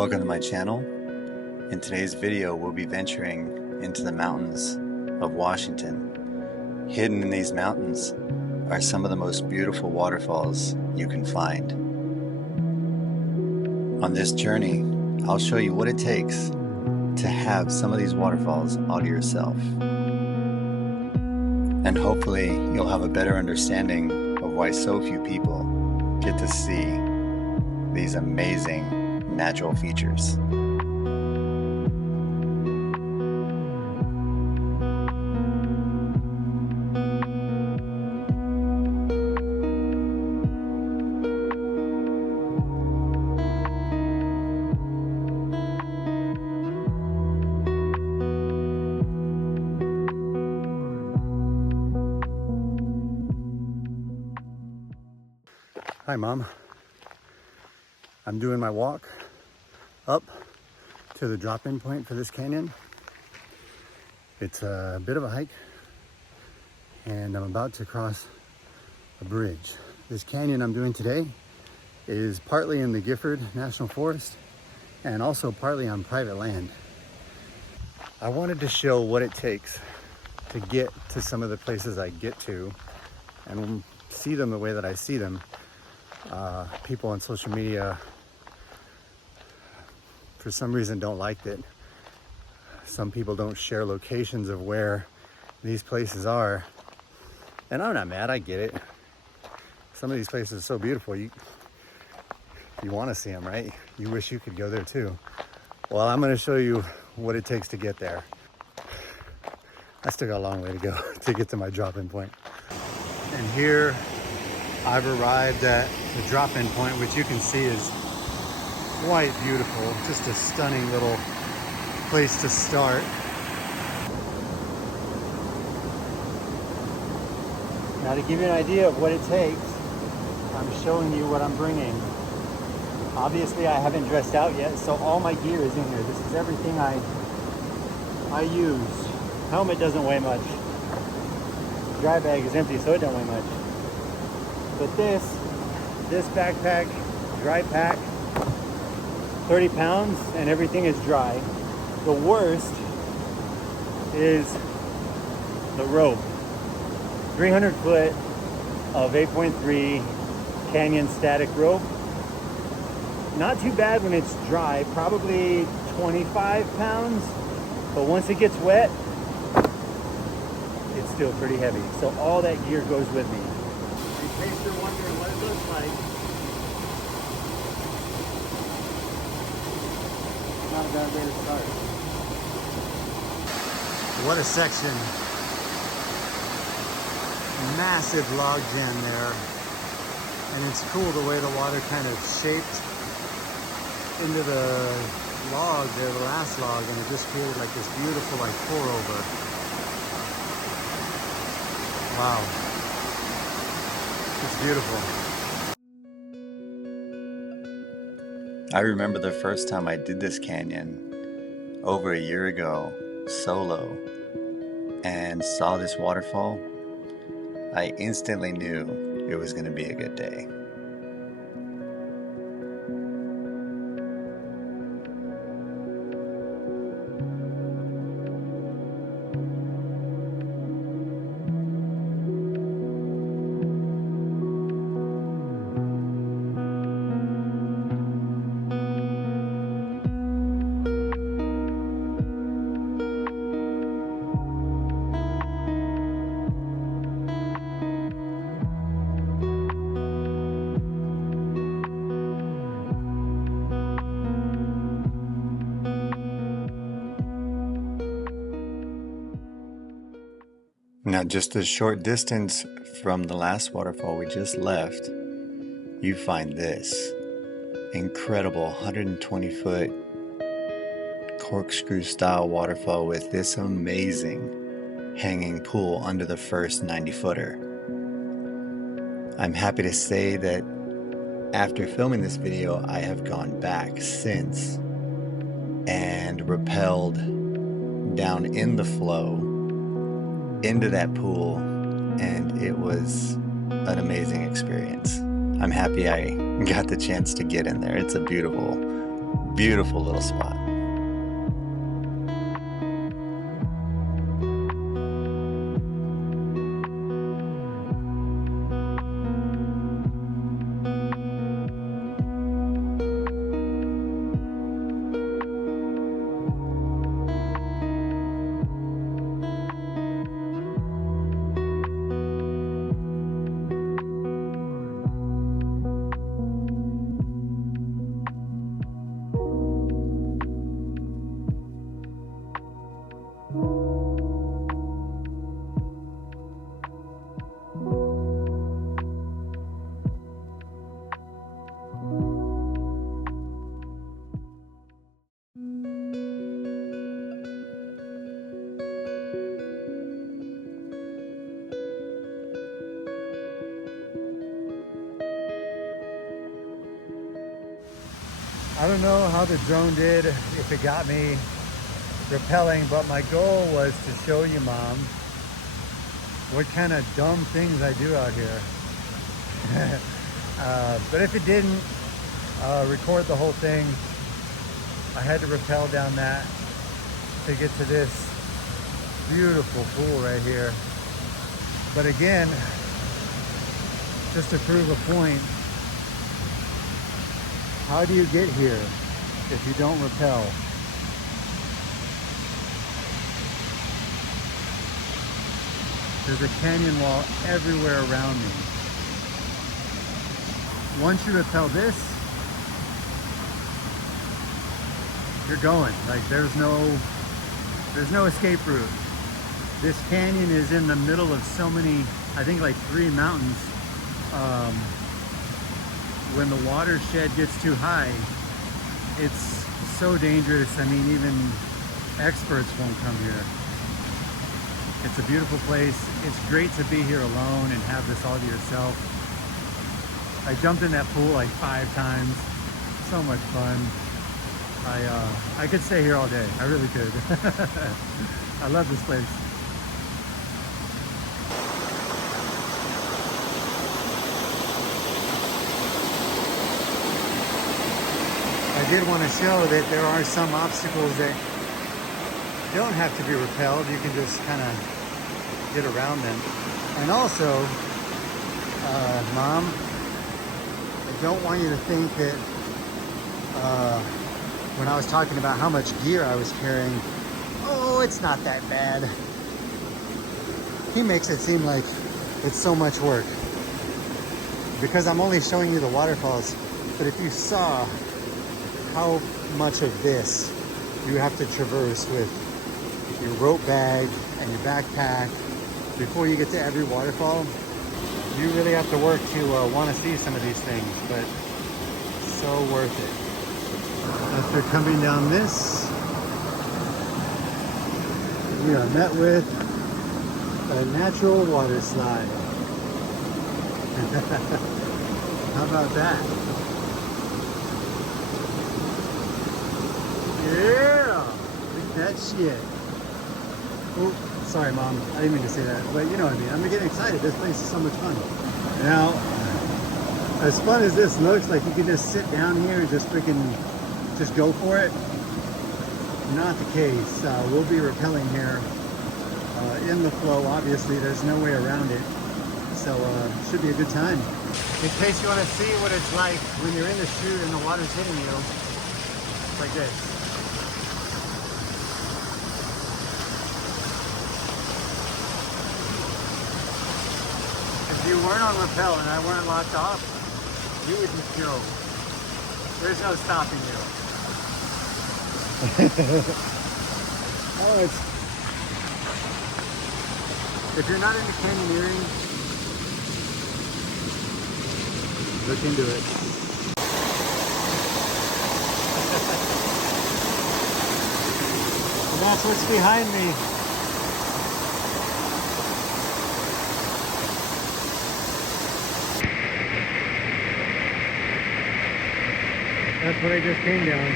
Welcome to my channel. In today's video, we'll be venturing into the mountains of Washington. Hidden in these mountains are some of the most beautiful waterfalls you can find. On this journey, I'll show you what it takes to have some of these waterfalls all to yourself. And hopefully you'll have a better understanding of why so few people get to see these amazing natural features. Hi Mom, I'm doing my walk up to the drop-in point for this canyon. It's a bit of a hike and I'm about to cross a bridge. This canyon I'm doing today is partly in the Gifford National Forest and also partly on private land. I wanted to show what it takes to get to some of the places I get to and see them the way that I see them. People on social media for some reason don't like it. Some people don't share locations of where these places are, and I'm not mad, I get it. Some of these places are so beautiful, you want to see them, right? You wish you could go there too. Well, I'm going to show you what it takes to get there. I still got a long way to go to get to my drop-in point. And here I've arrived at the drop-in point, which you can see is quite beautiful. Just a stunning little place to start. Now, to give you an idea of what it takes, I'm showing you what I'm bringing. Obviously, I haven't dressed out yet, so all my gear is in here. This is everything I use. Helmet doesn't weigh much. Dry bag is empty, so it don't weigh much. But this backpack, dry pack, 30 pounds, and everything is dry. The worst is the rope. 300 foot of 8.3 canyon static rope. Not too bad when it's dry, probably 25 pounds, but once it gets wet, it's still pretty heavy. So all that gear goes with me. In case you're wondering what it looks like, not a bad way to start. What a section. Massive log jam there. And it's cool the way the water kind of shaped into the log there, the last log, and it just created like this beautiful like pour over. Wow. It's beautiful. I remember the first time I did this canyon over a year ago, solo, and saw this waterfall. I instantly knew it was going to be a good day. Now, just a short distance from the last waterfall we just left, you find this incredible 120 foot corkscrew style waterfall with this amazing hanging pool under the first 90 footer. I'm happy to say that after filming this video, I have gone back since and rappelled down in the flow into that pool, and it was an amazing experience. I'm happy I got the chance to get in there. It's a beautiful, Beautiful little spot. I don't know how the drone did, if it got me rappelling, but my goal was to show you, Mom, what kind of dumb things I do out here. But if it didn't record the whole thing, I had to rappel down that to get to this beautiful pool right here. But again, just to prove a point, how do you get here if you don't rappel? There's a canyon wall everywhere around me. Once you rappel this, you're going. Like there's no escape route. This canyon is in the middle of so many, I think like 3 mountains. When the watershed gets too high, it's so dangerous. I mean, even experts won't come here. It's a beautiful place. It's great to be here alone and have this all to yourself. I jumped in that pool like 5 times. So much fun. I could stay here all day. I really could. I love this place. I did want to show that there are some obstacles that don't have to be rappelled. You can just kind of get around them. And also, Mom, I don't want you to think that when I was talking about how much gear I was carrying, oh, it's not that bad. He makes it seem like it's so much work because I'm only showing you the waterfalls. But if you saw how much of this you have to traverse with your rope bag and your backpack before you get to every waterfall, you really have to work to want to see some of these things, but so worth it. After coming down this, we are met with a natural water slide. How about that? Yeah! Look at that shit. Oh, sorry, Mom. I didn't mean to say that, but you know what I mean. I'm getting excited. This place is so much fun. Now, as fun as this looks, like you can just sit down here and just just go for it. Not the case. We'll be rappelling here in the flow. Obviously, there's no way around it. So, should be a good time. In case you want to see what it's like when you're in the chute and the water's hitting you, it's like this. If you weren't on rappel and I weren't locked off, you would just go. There's no stopping you. Oh, if you're not into canyoneering, look into it. And that's what's behind me. That's what I just came down.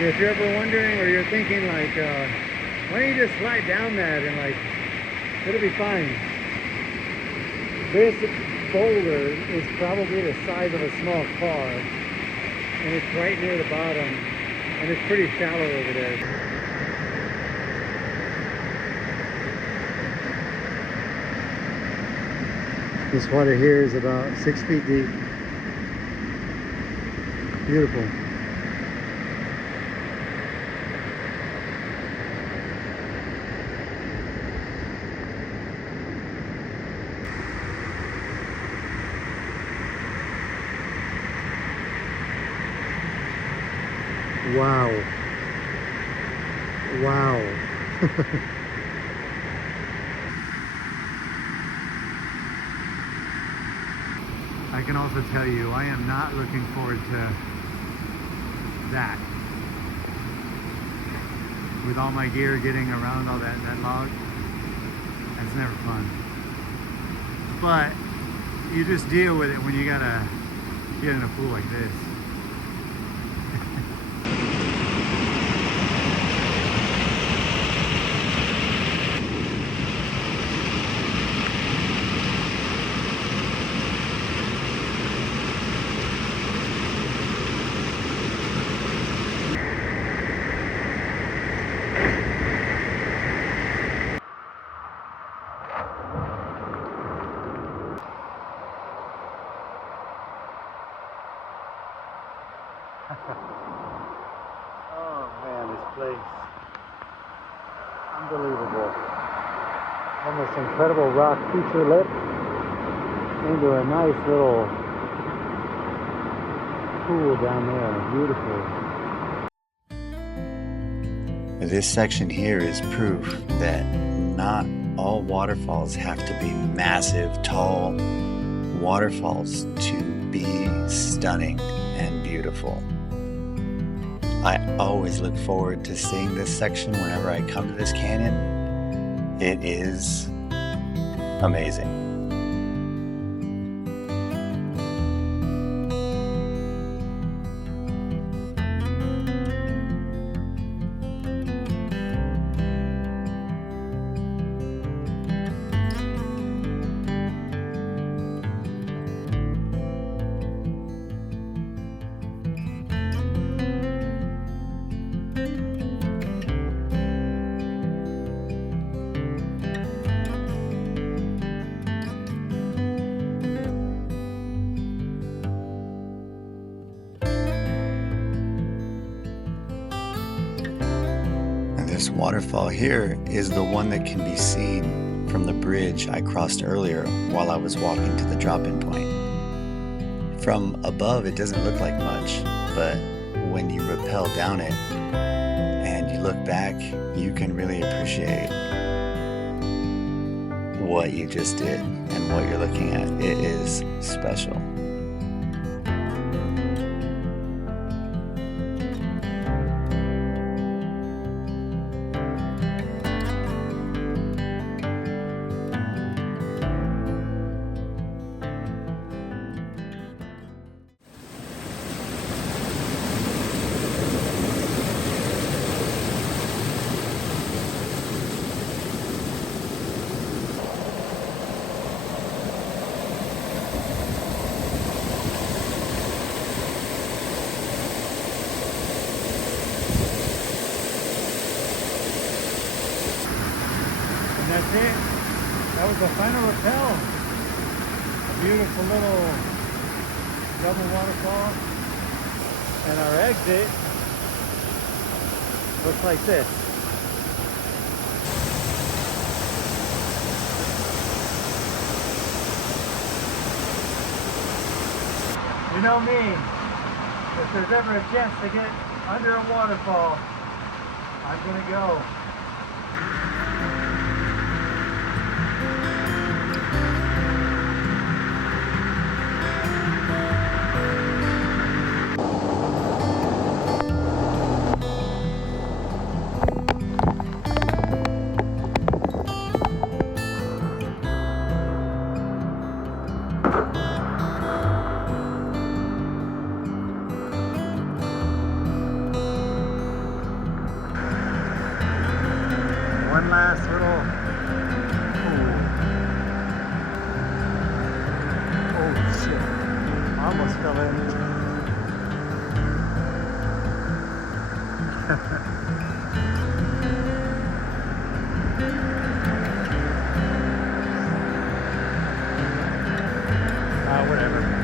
If you're ever wondering or you're thinking like, why don't you just slide down that and like, it'll be fine. This boulder is probably the size of a small car. and it's right near the bottom, and it's pretty shallow over there. This water here is about 6 feet deep. Beautiful. Wow. Wow. I can also tell you, I am not looking forward to that. With all my gear getting around all that log, that's never fun. But you just deal with it when you gotta get in a pool like this. Oh man, this place, unbelievable. Almost incredible rock feature lip into a nice little pool down there. Beautiful. This section here is proof that not all waterfalls have to be massive, tall waterfalls to be stunning and beautiful. I always look forward to seeing this section whenever I come to this canyon. It is amazing. This waterfall here is the one that can be seen from the bridge I crossed earlier while I was walking to the drop-in point. From above it doesn't look like much, but when you rappel down it and you look back, you can really appreciate what you just did and what you're looking at. It is special. That's it. That was the final rappel. A beautiful little double waterfall. And our exit looks like this. You know me, if there's ever a chance to get under a waterfall, I'm gonna go. One last little pool. Oh shit, I almost fell in. Whatever.